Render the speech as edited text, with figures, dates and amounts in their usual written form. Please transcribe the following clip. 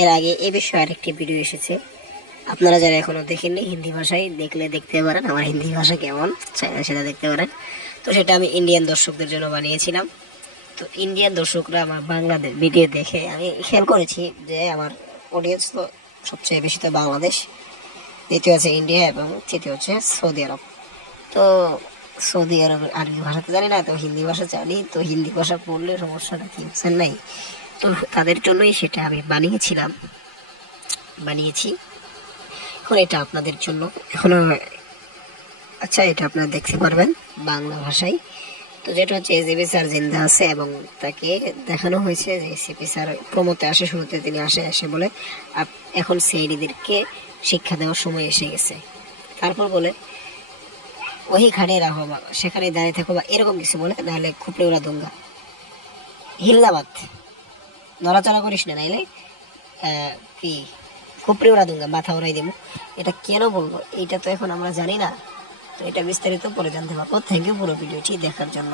এর আগে এই বিষয়ে আরেকটি ভিডিও এসেছে, আপনারা যারা এখনো দেখেননি হিন্দি ভাষায়, দেখলে দেখতে পারেন আমার হিন্দি ভাষা কেমন, সেটা দেখতে পারেন। তো সেটা আমি ইন্ডিয়ান দর্শকদের জন্য বানিয়েছিলাম। তো ইন্ডিয়ান দর্শকরা আমার বাংলাদেশ ভিডিও দেখে আমি খেয়াল করেছি যে আমার অডিয়েন্স তো সবচেয়ে বেশি তো বাংলাদেশ, দ্বিতীয় আছে ইন্ডিয়া এবং তৃতীয় হচ্ছে সৌদি আরব। তো সৌদি আরবের আরবি ভাষা তো জানি না, তো হিন্দি ভাষা জানি, তো হিন্দি ভাষা পড়লে সমস্যাটা কি বুঝছেন নাই। তো তাদের জন্যই সেটা আমি বানিয়েছি। এখন এটা আপনাদের জন্য, এখনো আচ্ছা এটা আপনারা দেখতে পারবেন বাংলা ভাষায়। তো যেটা হচ্ছে এসিপি স্যার জিন্দা আছে এবং তাকে দেখানো হয়েছে যে এসিপি স্যার প্রমোতে আসে, শুরুতে তিনি এসে বলে এখন সিআইডিদেরকে শিক্ষা দেওয়ার সময় এসে গেছে। তারপর বলে ওই খাড়ে রাখো বা সেখানে দাঁড়িয়ে থাকো বা এরকম কিছু বলে, নাহলে খুপড়ে ওরা দোঙ্গা হিল্লাবাদ নড়াচড়া করিস না, নাইলে কি খুপড়ে ওরা দোঙ্গা মাথা ওড়াই দেবো। এটা কেন বলবো এটা তো এখন আমরা জানি না, তো এটা বিস্তারিত পরে জানতে পারবো। থ্যাংক ইউ পুরো ভিডিওটি দেখার জন্য।